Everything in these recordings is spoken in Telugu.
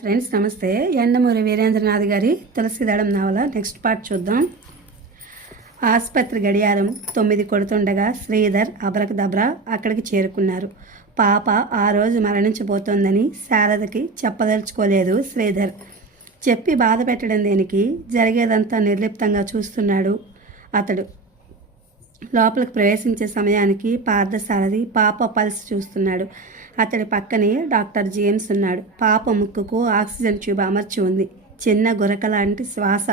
ఫ్రెండ్స్ నమస్తే. ఎండమూరి వీరేంద్రనాథ్ గారి తులసిదళం నవల. నెక్స్ట్ పార్ట్ చూద్దాం. ఆసుపత్రి గడియారం తొమ్మిది కొడుతుండగా శ్రీధర్ అబ్రకదబ్రా అక్కడికి చేరుకున్నారు. పాప ఆ రోజు మరణించబోతోందని శారదకి చెప్పదలుచుకోలేదు శ్రీధర్. చెప్పి బాధ పెట్టడం దేనికి? జరిగేదంతా నిర్లిప్తంగా చూస్తున్నాడు అతడు. లోపలికి ప్రవేశించే సమయానికి పార్థసారథి పాప పల్స్ చూస్తున్నాడు. అతడి పక్కనే డాక్టర్ జేమ్స్ ఉన్నాడు. పాప ముక్కుకు ఆక్సిజన్ ట్యూబ్ అమర్చి ఉంది. చిన్న గురక లాంటి శ్వాస.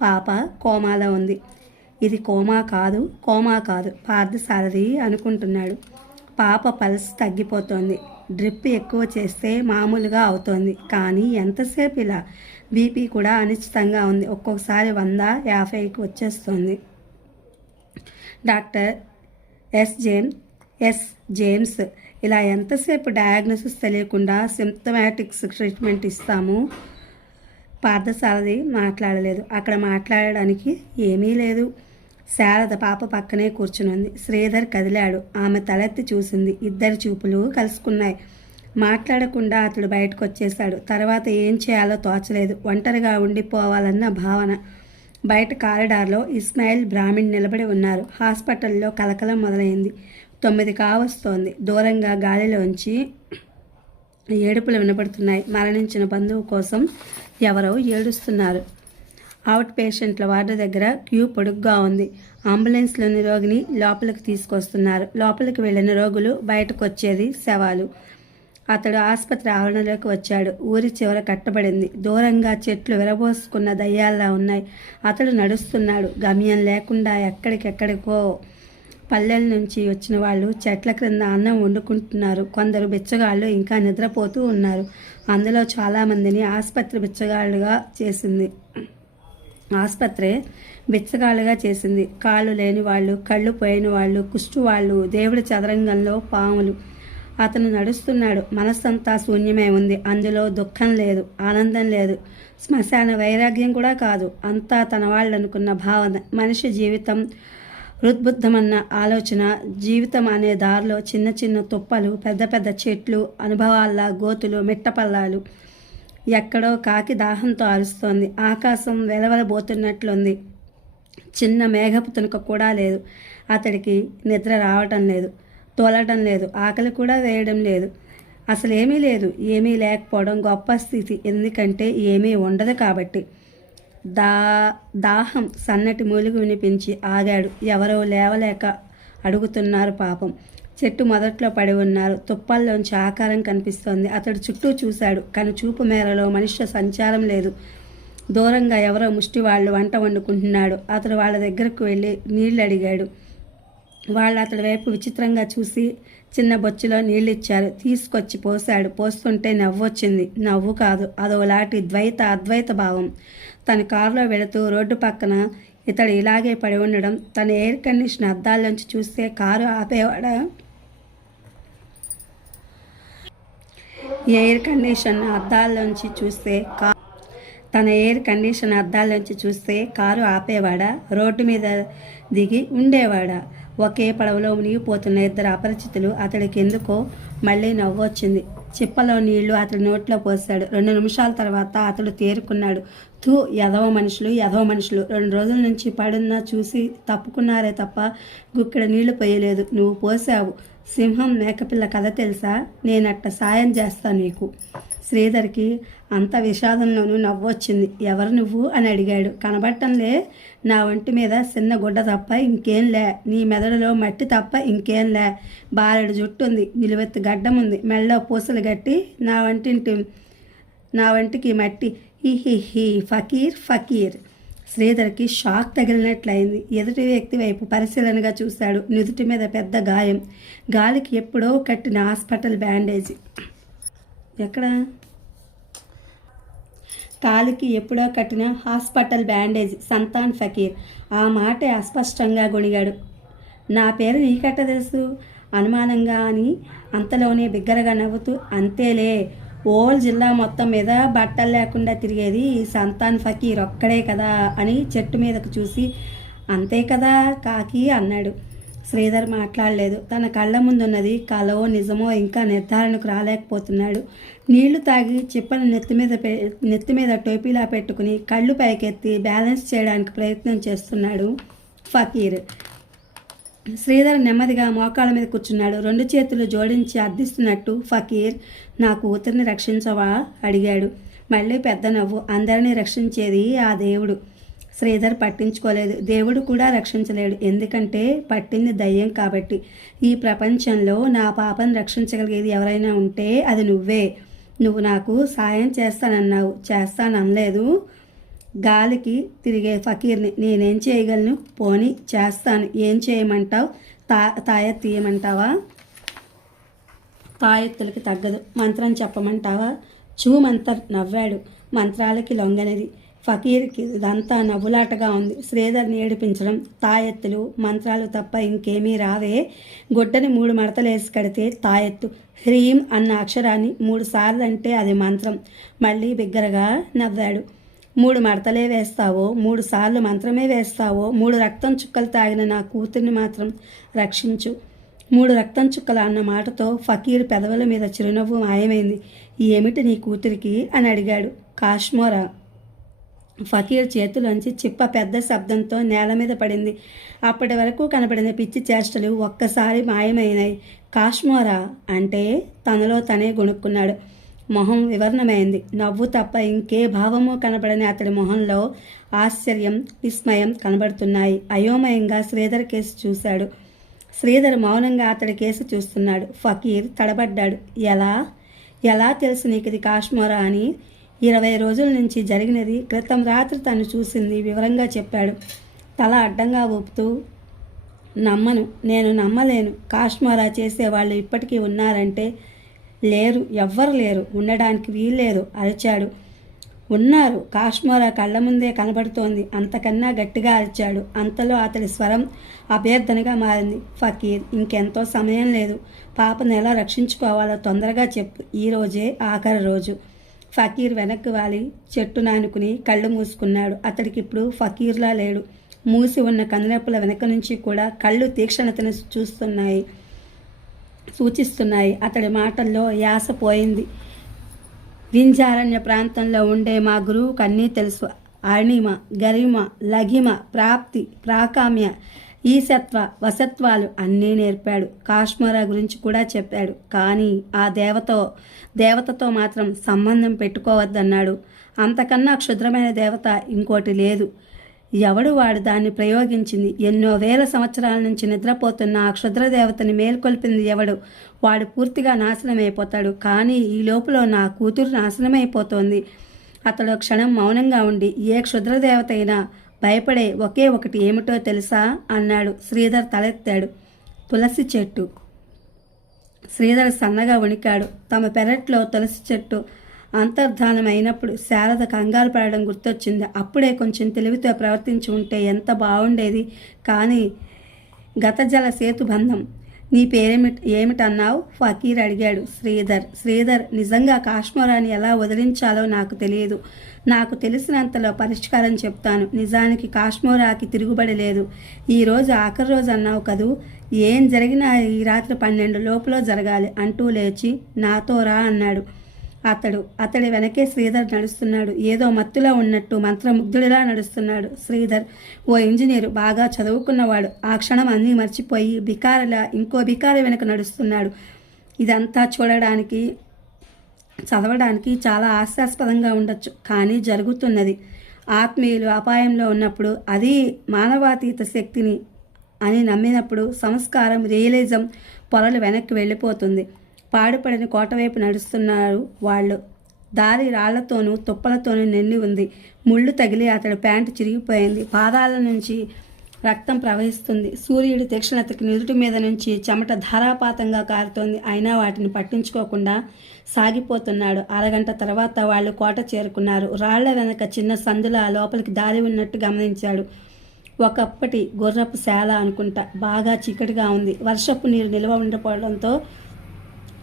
పాప కోమాలో ఉంది. ఇది కోమా కాదు కోమా కాదు పార్థసారథి అనుకుంటున్నాడు. పాప పల్స్ తగ్గిపోతోంది. డ్రిప్ ఎక్కువ చేస్తే మామూలుగా అవుతోంది. కానీ ఎంతసేపు ఇలా? బీపీ కూడా అనిశ్చితంగా ఉంది. ఒక్కొక్కసారి వంద యాభైకి వచ్చేస్తుంది. Doctor S Jame S James. ఇలా ఎంతసేపు డయాగ్నోసిస్ తెలియకుండా సిమ్టమాటిక్స్ ట్రీట్మెంట్ ఇస్తాము? పార్థసారథి మాట్లాడలేదు. అక్కడ మాట్లాడడానికి ఏమీ లేదు. శారద పాప పక్కనే కూర్చునుంది. శ్రీధర్ కదిలాడు. ఆమె తలెత్తి చూసింది. ఇద్దరి చూపులు కలుసుకున్నాయి. మాట్లాడకుండా అతడు బయటకు వచ్చేశాడు తర్వాత ఏం చేయాలో తోచలేదు. ఒంటరిగా ఉండిపోవాలన్న భావన. బయట కారిడార్లో ఇస్మాయిల్ బ్రాహ్మణ్ నిలబడి ఉన్నారు. హాస్పిటల్లో కలకలం మొదలైంది. తొమ్మిది కావస్తోంది. దూరంగా గాలిలోంచి ఏడుపులు వినపడుతున్నాయి. మరణించిన బంధువు కోసం ఎవరో ఏడుస్తున్నారు. అవుట్ పేషెంట్ల వార్డు దగ్గర క్యూ పొడుగ్గా ఉంది. అంబులెన్స్లోని రోగిని లోపలికి తీసుకొస్తున్నారు. లోపలికి వెళ్ళిన రోగులు బయటకు వచ్చేది శవాలు. అతడు ఆసుపత్రి ఆవరణలోకి వచ్చాడు. ఊరి చివర కట్టబడింది. దూరంగా చెట్లు విరబోసుకున్న దయ్యాల్లా ఉన్నాయి. అతడు నడుస్తున్నాడు. గమ్యం లేకుండా ఎక్కడికెక్కడికో పల్లెల నుంచి వచ్చిన వాళ్ళు చెట్ల క్రింద అన్నం వండుకుంటున్నారు. కొందరు బిచ్చగాళ్ళు ఇంకా నిద్రపోతూ ఉన్నారు. అందులో చాలామందిని ఆసుపత్రి బిచ్చగాళ్ళుగా చేసింది. ఆసుపత్రి బిచ్చగాళ్ళుగా చేసింది. కాళ్ళు లేని వాళ్ళు కళ్ళు పోయిన వాళ్ళు కుష్టు వాళ్ళు దేవుడి చదరంగంలో పాములు. అతను నడుస్తున్నాడు. మనస్సంతా శూన్యమై ఉంది. అందులో దుఃఖం లేదు ఆనందం లేదు. శ్మశాన వైరాగ్యం కూడా కాదు. అంతా తన వాళ్ళు అనుకున్న భావన. మనిషి జీవితం హృద్బుద్ధమన్న ఆలోచన జీవితం అనే దారిలో చిన్న చిన్న తుప్పలు పెద్ద పెద్ద చెట్లు అనుభవాల గోతులు మిట్టపల్లాలు. ఎక్కడో కాకి దాహంతో అరుస్తోంది. ఆకాశం వెలవలబోతున్నట్లుంది. చిన్న మేఘపు తునక కూడా లేదు. అతడికి నిద్ర రావటం లేదు. తోలటం లేదు. ఆకలి కూడా వేయడం లేదు. అసలు ఏమీ లేదు. ఏమీ లేకపోవడం గొప్ప స్థితి. ఎందుకంటే ఏమీ ఉండదు కాబట్టి. దా దాహం సన్నటి మూలుగు వినిపించి ఆగాడు. ఎవరో లేవలేక అడుగుతున్నారు పాపం. చెట్టు మొదట్లో పడి ఉన్నారు. తుప్పల్లోంచి ఆకారం కనిపిస్తోంది. అతడు చుట్టూ చూశాడు. కానీ చూపు మేరలో మనిషి సంచారం లేదు. దూరంగా ఎవరో ముష్టి వాళ్ళు వంట వండుకుంటున్నాడు. అతడు వాళ్ళ దగ్గరకు వెళ్ళి నీళ్ళు అడిగాడు. వాళ్ళు అతడి వైపు విచిత్రంగా చూసి చిన్న బొచ్చులో నీళ్ళు ఇచ్చారు తీసుకొచ్చి పోశాడు. పోస్తుంటే నవ్వొచ్చింది. నవ్వు కాదు అదోలాంటి ద్వైత అద్వైత భావం. తన కారులో వెళుతూ రోడ్డు పక్కన ఇతడు ఇలాగే పడి ఉండడం తన ఎయిర్ కండిషన్ అద్దాల్లోంచి చూస్తే కారు ఆపేవాడా? ఎయిర్ కండిషన్ అద్దాల్లోంచి చూస్తే కా తన ఎయిర్ కండిషన్ అద్దాల్లోంచి చూస్తే కారు ఆపేవాడా? రోడ్డు మీద దిగి ఉండేవాడా? ఒకే పడవలో మునిగిపోతున్న ఇద్దరు అపరిచితులు అతడికి ఎందుకో మళ్ళీ నవ్వొచ్చింది. చిప్పలో నీళ్ళు అతడి నోట్లో పోసాడు రెండు నిమిషాల తర్వాత అతడు తేరుకున్నాడు. తూ ఎదవ మనుషులు ఎదవ మనుషులు. రెండు రోజుల నుంచి పడున్నా చూసి తప్పుకున్నారే తప్ప గుక్కడ నీళ్ళు పోయలేదు. నువ్వు పోసావు సింహం మేకపిల్ల కథ తెలుసా? నేనట్ట సాయం చేస్తాను నీకు. శ్రీధర్కి అంత విషాదంలోనూ నవ్వొచ్చింది. ఎవరు నువ్వు? అని అడిగాడు. కనబట్టంలే నా ఒంటి మీద చిన్న గుడ్డ తప్ప ఇంకేం లే. నీ మెదడులో మట్టి తప్ప ఇంకేం లే. బారెడు జుట్టు ఉంది నిలువెత్తు గడ్డం ఉంది. మెళ్ళో పూసలు గట్టి నా వంటింటి నా వంటికి మట్టి. హి హి హి ఫకీర్ ఫకీర్. శ్రీధర్కి షాక్ తగిలినట్లయింది. ఎదుటి వ్యక్తి వైపు పరిశీలనగా చూశాడు. నుదుటి మీద పెద్ద గాయం. గాలికి ఎప్పుడో కట్టిన హాస్పిటల్ బ్యాండేజీ. ఎక్కడ? కాలుకి ఎప్పుడో కట్టిన హాస్పిటల్ బ్యాండేజ్ సంతాన్ ఫకీర్. ఆ మాటే అస్పష్టంగా గొణిగాడు. నా పేరు నీకట్ట తెలుసు. అనుమానంగా అని అంతలోనే బిగ్గరగా నవ్వుతూ అంతేలే. ఓల్ జిల్లా మొత్తం మీద బట్టలు లేకుండా తిరిగేది ఈ సంతాన్ ఫకీర్ ఒక్కడే కదా అని చెట్టు మీదకు చూసి అంతే కదా కాకి అన్నాడు. శ్రీధర్ మాట్లాడలేదు. తన కళ్ళ ముందున్నది కలవో నిజమో ఇంకా నిర్ధారణకు రాలేకపోతున్నాడు. నీళ్ళు తాగి చిప్పను నెత్తి మీద పె- నెత్తి మీద టోపీలా పెట్టుకుని కళ్ళు పైకెత్తి బ్యాలెన్స్ చేయడానికి ప్రయత్నం చేస్తున్నాడు ఫకీర్. శ్రీధర్ నెమ్మదిగా మోకాళ్ళ మీద కూర్చున్నాడు. రెండు చేతులు జోడించి అర్థిస్తున్నట్టు ఫకీర్ నా కూతుర్ని రక్షించవా? అడిగాడు. మళ్ళీ పెద్ద నవ్వు. అందరినీ రక్షించేది ఆ దేవుడు. శ్రీధర్ పట్టించుకోలేదు. దేవుడు కూడా రక్షించలేడు. ఎందుకంటే పట్టింది దయ్యం కాబట్టి. ఈ ప్రపంచంలో నా పాపను రక్షించగలిగేది ఎవరైనా ఉంటే అది నువ్వే. నువ్వు నాకు సాయం చేస్తానన్నావు. చేస్తాననలేదు. గాలికి తిరిగే ఫకీర్ని నేనేం చేయగలను? పోని చేస్తాను. ఏం చేయమంటావు? తా తాయెత్తు తీయమంటావా? తాయెత్తులకి తగ్గదు. మంత్రం చెప్పమంటావా? చూ మంతర్ నవ్వాడు. మంత్రాలకి లొంగనిది. ఫకీర్కి ఇదంతా నవ్వులాటగా ఉంది. శ్రీధర్ని ఏడిపించడం తాయెత్తులు మంత్రాలు తప్ప ఇంకేమీ రావే. గుడ్డని మూడు మడతలేసి కడితే తాయెత్తు. హ్రీం అన్న అక్షరాన్ని మూడు సార్లు అంటే అది మంత్రం. మళ్ళీ బిగ్గరగా నవ్వాడు. మూడు మడతలే వేస్తావో మూడు సార్లు మంత్రమే వేస్తావో మూడు రక్తం చుక్కలు తాగిన నా కూతుర్ని మాత్రం రక్షించు. మూడు రక్తం చుక్కలు అన్న మాటతో ఫకీర్ పెదవుల మీద చిరునవ్వు మాయమైంది. ఏమిటి నీ కూతురికి? అని అడిగాడు. కాశ్మోరా. ఫకీర్ చేతిలోంచి చిప్ప పెద్ద శబ్దంతో నేల మీద పడింది. అప్పటి వరకు కనపడిన పిచ్చి చేష్టలు ఒక్కసారి మాయమైనాయి. కాశ్మోరా అంటే తనలో తనే గొణుక్కున్నాడు. మొహం వివరణమైంది. నవ్వు తప్ప ఇంకే భావము కనపడని అతడి మొహంలో ఆశ్చర్యం విస్మయం కనబడుతున్నాయి. అయోమయంగా శ్రీధర్ కేసు చూశాడు. శ్రీధర్ మౌనంగా అతడి కేసు చూస్తున్నాడు. ఫకీర్ తడబడ్డాడు. ఎలా? ఎలా తెలుసు నీకు ఇది కాశ్మోరా అని ఇరవై రోజుల నుంచి జరిగినది. క్రితం రాత్రి తను చూసింది వివరంగా చెప్పాడు. తల అడ్డంగా ఊపుతూ నమ్మను నేను నమ్మలేను. కాష్మారా చేసే వాళ్ళు ఇప్పటికీ ఉన్నారంటే లేరు ఎవ్వరు లేరు. ఉండడానికి వీల్లేదు అరిచాడు. ఉన్నారు. కాశ్మోరా కళ్ళ ముందే కనబడుతోంది. అంతకన్నా గట్టిగా అరిచాడు. అంతలో అతడి స్వరం అభ్యర్థనగా మారింది. ఫకీర్ ఇంకెంతో సమయం లేదు. పాపను ఎలా రక్షించుకోవాలో తొందరగా చెప్పు. ఈ రోజే ఆఖరి రోజు. ఫకీర్ వెనక్కి వాలి చెట్టు నానుకుని కళ్ళు మూసుకున్నాడు. అతడికి ఇప్పుడు ఫకీర్లా లేడు. మూసి ఉన్న కనురెప్పల వెనక నుంచి కూడా కళ్ళు తీక్షణతను చూస్తున్నాయి సూచిస్తున్నాయి. అతడి మాటల్లో యాస పోయింది. వింజారణ్య ప్రాంతంలో ఉండే మా గురువుకు అన్నీ తెలుసు. అణిమ గరిమ లఘిమ ప్రాప్తి ప్రాకామ్య ఈశత్వ వసత్వాలు అన్నీ నేర్పాడు. కాశ్మీరా గురించి కూడా చెప్పాడు. కానీ ఆ దేవతో దేవతతో మాత్రం సంబంధం పెట్టుకోవద్దన్నాడు. అంతకన్నా క్షుద్రమైన దేవత ఇంకోటి లేదు. ఎవడు వాడు దాన్ని ప్రయోగించింది? ఎన్నో వేల సంవత్సరాల నుంచి నిద్రపోతున్న ఆ క్షుద్ర దేవతని మేల్కొల్పింది ఎవడు? వాడు పూర్తిగా నాశనమైపోతాడు. కానీ ఈ లోపల నా కూతురు నాశనమైపోతోంది. అతడు క్షణం మౌనంగా ఉండి ఏ క్షుద్ర దేవత అయినా భయపడే ఒకే ఒకటి ఏమిటో తెలుసా? అన్నాడు. శ్రీధర్ తలెత్తాడు. తులసి చెట్టు. శ్రీధర్ సన్నగా వణికాడు. తమ పెరట్లో తులసి చెట్టు అంతర్ధానం అయినప్పుడు శారద కంగారు పడడం గుర్తొచ్చింది. అప్పుడే కొంచెం తెలివితో ప్రవర్తించి ఉంటే ఎంత బాగుండేది కానీ గతజల సేతుబంధం నీ పేరేమిటి ఏమిటన్నావు? ఫకీర్ అడిగాడు. శ్రీధర్ శ్రీధర్ నిజంగా కాశ్మీరాన్ని ఎలా వదిలించాలో నాకు తెలియదు. నాకు తెలిసినంతలో పరిష్కారం చెప్తాను. నిజానికి కాశ్మీరాకి తిరుగుబడి లేదు. ఈరోజు ఆఖరి రోజు అన్నావు కదూ? ఏం జరిగినా ఈ రాత్రి పన్నెండు లోపల జరగాలి అంటూ లేచి నాతో రా అన్నాడు. అతడు అతడి వెనకే శ్రీధర్ నడుస్తున్నాడు. ఏదో మత్తులో ఉన్నట్టు మంత్రముగ్ధుడిలా నడుస్తున్నాడు శ్రీధర్. ఓ ఇంజనీరు బాగా చదువుకున్నవాడు. ఆ క్షణం అన్నీ మర్చిపోయి బికారలా ఇంకో బికారి వెనక నడుస్తున్నాడు. ఇదంతా చూడడానికి చదవడానికి చాలా హాస్యాస్పదంగా ఉండొచ్చు కానీ జరుగుతున్నది. ఆత్మీయులు అపాయంలో ఉన్నప్పుడు అది మానవాతీత శక్తిని అని నమ్మినప్పుడు సంస్కారం రియలిజం పొరలు వెనక్కి వెళ్ళిపోతుంది. పాడుపడిన కోట వైపు నడుస్తున్నారు వాళ్ళు. దారి రాళ్ళతోనూ తుప్పలతోనూ నిండి ఉంది. ముళ్ళు తగిలి అతడి ప్యాంటు చిరిగిపోయింది. పాదాల నుంచి రక్తం ప్రవహిస్తుంది. సూర్యుడి తీక్షణతకి నుదుటి మీద నుంచి చెమట ధారాపాతంగా కారుతోంది. అయినా వాటిని పట్టించుకోకుండా సాగిపోతున్నాడు. అరగంట తర్వాత వాళ్ళు కోట చేరుకున్నారు. రాళ్ళ వెనక చిన్న సందుల లోపలికి దారి ఉన్నట్టు గమనించాడు. ఒకప్పటి గుర్రపు శాల అనుకుంటా. బాగా చీకటిగా ఉంది. వర్షపు నీరు నిల్వ ఉండకపోవడంతో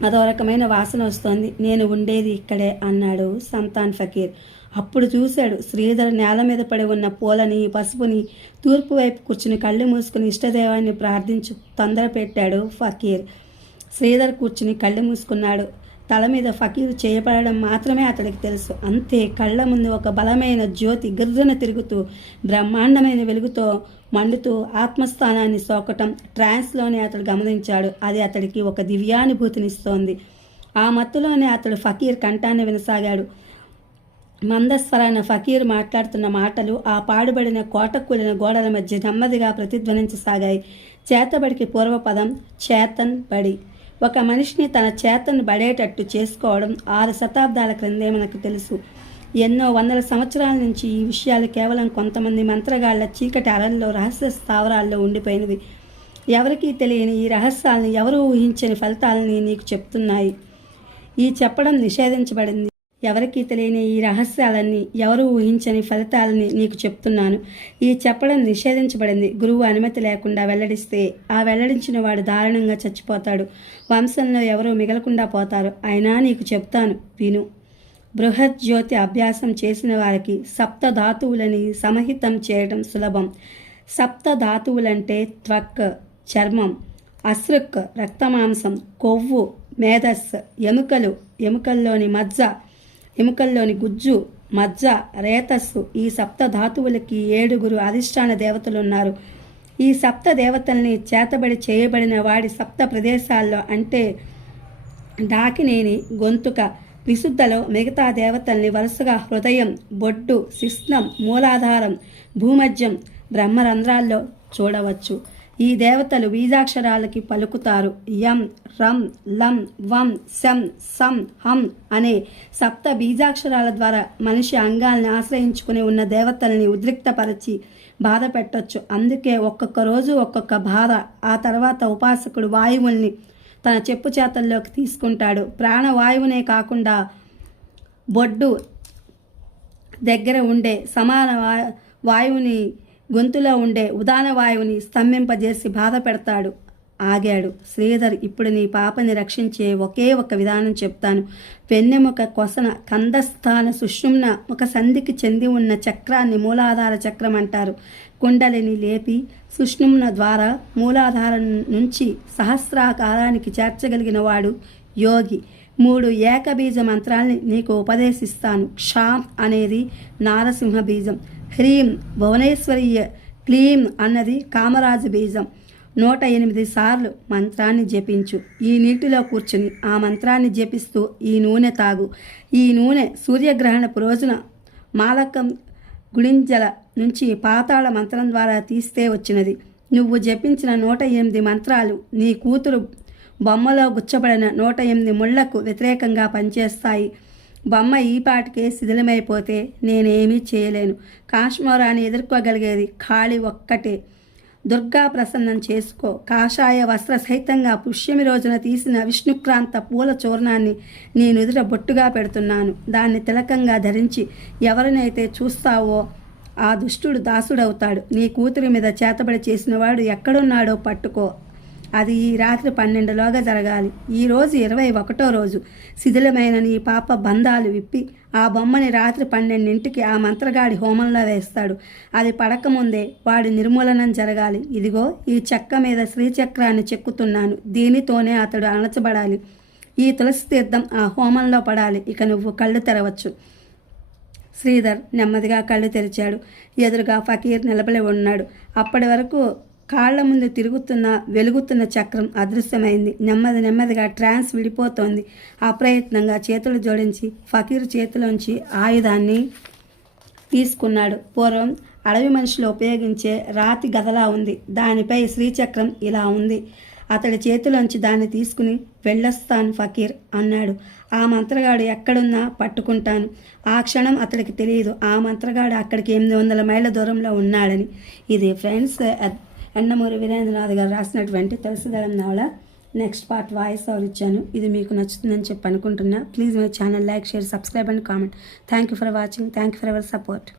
అదో రకమైన వాసన వస్తోంది. నేను ఉండేది ఇక్కడే అన్నాడు సంతాన్ ఫకీర్. అప్పుడు చూశాడు శ్రీధర్ నేల మీద పడి ఉన్న పూలని పసుపుని తూర్పు వైపు కూర్చుని కళ్ళు మూసుకుని ఇష్టదేవాన్ని ప్రార్థించు తొందర పెట్టాడు ఫకీర్. శ్రీధర్ కూర్చుని కళ్ళు మూసుకున్నాడు. తల మీద ఫకీరు చేయబడడం మాత్రమే అతడికి తెలుసు. అంతే కళ్ళ ముందు ఒక బలమైన జ్యోతి గిర్రన తిరుగుతూ బ్రహ్మాండమైన వెలుగుతో మండుతూ ఆత్మస్థానాన్ని సోకటం ట్రాన్స్లోనే అతడు గమనించాడు. అది అతడికి ఒక దివ్యానుభూతినిస్తోంది ఆ మత్తులోనే అతడు ఫకీర్ కంఠాన్ని వినసాగాడు. మందస్వరాన ఫకీర్ మాట్లాడుతున్న మాటలు ఆ పాడుబడిన కోటకూలిన గోడల మధ్య నెమ్మదిగా ప్రతిధ్వనించసాగాయి. చేతబడికి పూర్వపదం చేతన్ బడి. ఒక మనిషిని తన చేతను పడేటట్టు చేసుకోవడం ఆరు శతాబ్దాల క్రిందే మనకు తెలుసు. ఎన్నో వందల సంవత్సరాల నుంచి ఈ విషయాలు కేవలం కొంతమంది మంత్రగాళ్ళ చీకటి అలల్లో రహస్య స్థావరాల్లో ఉండిపోయినవి. ఎవరికీ తెలియని ఈ రహస్యాలను ఎవరు ఊహించని ఫలితాలని నీకు చెప్తున్నాయి. ఈ చెప్పడం నిషేధించబడింది. ఎవరికీ తెలియని ఈ రహస్యాలన్నీ ఎవరు ఊహించని ఫలితాలని నీకు చెప్తున్నాను. ఈ చెప్పడం నిషేధించబడింది. గురువు అనుమతి లేకుండా వెల్లడిస్తే ఆ వెల్లడించిన వాడు దారుణంగా చచ్చిపోతాడు. వంశంలో ఎవరూ మిగలకుండా పోతారు. అయినా నీకు చెప్తాను విను. బృహత్ జ్యోతి అభ్యాసం చేసిన వారికి సప్త ధాతువులని సమహితం చేయడం సులభం. సప్త ధాతువులంటే త్వక్ చర్మం అసృక్ రక్తమాంసం కొవ్వు మేధస్ ఎముకలు ఎముకల్లోని మజ్జ ఎముకల్లోని గుజ్జు మజ్జ రేతస్సు ఈ సప్త ధాతువులకి ఏడుగురు అధిష్టాన దేవతలున్నారు ఈ సప్త దేవతల్ని చేతబడి చేయబడిన వాడి సప్త ప్రదేశాల్లో అంటే డాకినేని గొంతుక విశుద్ధలో మిగతా దేవతల్ని వరుసగా హృదయం బొడ్డు శిస్నం మూలాధారం భూమధ్యం బ్రహ్మరంధ్రాల్లో చూడవచ్చు. ఈ దేవతలు బీజాక్షరాలకి పలుకుతారు. యం రం లం వం శం సం హం అనే సప్త బీజాక్షరాల ద్వారా మనిషి అంగాల్ని ఆశ్రయించుకుని ఉన్న దేవతల్ని ఉద్రిక్తపరచి బాధ పెట్టచ్చు. అందుకే ఒక్కొక్క రోజు ఒక్కొక్క బాధ ఆ తర్వాత ఉపాసకుడు వాయువుల్ని తన చెప్పు చేతల్లోకి తీసుకుంటాడు. ప్రాణవాయువునే కాకుండా బొడ్డు దగ్గర ఉండే సమాన వాయువుని గొంతులో ఉండే ఉదాన వాయువుని స్తంభింపజేసి బాధ పెడతాడు. ఆగాడు. శ్రీధర్ ఇప్పుడు నీ పాపని రక్షించే ఒకే ఒక విధానం చెప్తాను. వెన్నెముక కొసన కందస్థాన సుషుమ్న ఒక సంధికి చెంది ఉన్న చక్రాన్ని మూలాధార చక్రం అంటారు. కుండలిని లేపి సుష్ణుమ్న ద్వారా మూలాధారం నుంచి సహస్రాకారానికి చేర్చగలిగిన వాడు యోగి. మూడు ఏకబీజ మంత్రాల్ని నీకు ఉపదేశిస్తాను. క్షాం అనేది నారసింహ బీజం. హ్రీం భువనేశ్వరీయ క్లీం అన్నది కామరాజు బీజం. నూట ఎనిమిది సార్లు మంత్రాన్ని జపించు. ఈ నీటిలో కూర్చుని ఆ మంత్రాన్ని జపిస్తూ ఈ నూనె తాగు. ఈ నూనె సూర్యగ్రహణపు రోజున మాలకం గుడింజల నుంచి పాతాళ మంత్రం ద్వారా తీస్తే వచ్చినది. నువ్వు జపించిన నూట ఎనిమిది మంత్రాలు నీ కూతురు బొమ్మలో గుచ్చబడిన నూట ఎనిమిది ముళ్ళకు వ్యతిరేకంగా పనిచేస్తాయి. బొమ్మ ఈ పాటికే శిథిలమైపోతే నేనేమీ చేయలేను. కాశ్మోరాన్ని ఎదుర్కోగలిగేది ఖాళీ ఒక్కటే. దుర్గా ప్రసన్నం చేసుకో. కాషాయ వస్త్ర సహితంగా పుష్యమి రోజున తీసిన విష్ణుక్రాంత పూల చూర్ణాన్ని నీ నుదుట బొట్టుగా పెడుతున్నాను. దాన్ని తిలకంగా ధరించి ఎవరినైతే చూస్తావో ఆ దుష్టుడు దాసుడవుతాడు. నీ కూతురి మీద చేతబడి చేసినవాడు ఎక్కడున్నాడో పట్టుకో. అది ఈ రాత్రి పన్నెండులోగా జరగాలి. ఈరోజు ఇరవై ఒకటో రోజు. శిథిలమైన నీ పాప బంధాలు విప్పి ఆ బొమ్మని రాత్రి పన్నెండింటికి ఆ మంత్రగాడి హోమంలో వేస్తాడు. అది పడకముందే వాడి నిర్మూలనం జరగాలి. ఇదిగో ఈ చెక్క మీద శ్రీచక్రాన్ని చెక్కుతున్నాను. దీనితోనే అతడు అణచబడాలి. ఈ తులసి తీర్థం ఆ హోమంలో పడాలి. ఇక నువ్వు కళ్ళు తెరవచ్చు. శ్రీధర్ నెమ్మదిగా కళ్ళు తెరిచాడు. ఎదురుగా ఫకీర్ నిలబడి ఉన్నాడు. అప్పటి వరకు కాళ్ళ ముందు తిరుగుతున్న వెలుగుతున్న చక్రం అదృశ్యమైంది. నెమ్మది నెమ్మదిగా ట్రాన్స్ విడిపోతోంది. అప్రయత్నంగా చేతులు జోడించి ఫకీర్ చేతిలోంచి ఆయుధాన్ని తీసుకున్నాడు. పూర్వం అడవి మనుషులు ఉపయోగించే రాతి గదలా ఉంది. దానిపై శ్రీచక్రం ఇలా ఉంది. అతడి చేతిలోంచి దాన్ని తీసుకుని వెళ్ళొస్తాను ఫకీర్ అన్నాడు. ఆ మంత్రగాడు ఎక్కడున్నా పట్టుకుంటాను. ఆ క్షణం అతడికి తెలియదు. ఆ మంత్రగాడు అక్కడికి ఎనిమిది వందల మైళ్ళ దూరంలో ఉన్నాడని. ఇది ఫ్రెండ్స్ ఎండమూరి వీరేంద్రనాథ్ గారు రాసినటువంటి తెలుసుదలం నవల నెక్స్ట్ పార్ట్ వాయిస్ ఓవర్ ఇచ్చాను. ఇది మీకు నచ్చుతుందని చెప్పి అనుకుంటున్నా. Please my channel like share subscribe and comment. Thank you for watching thank you for our support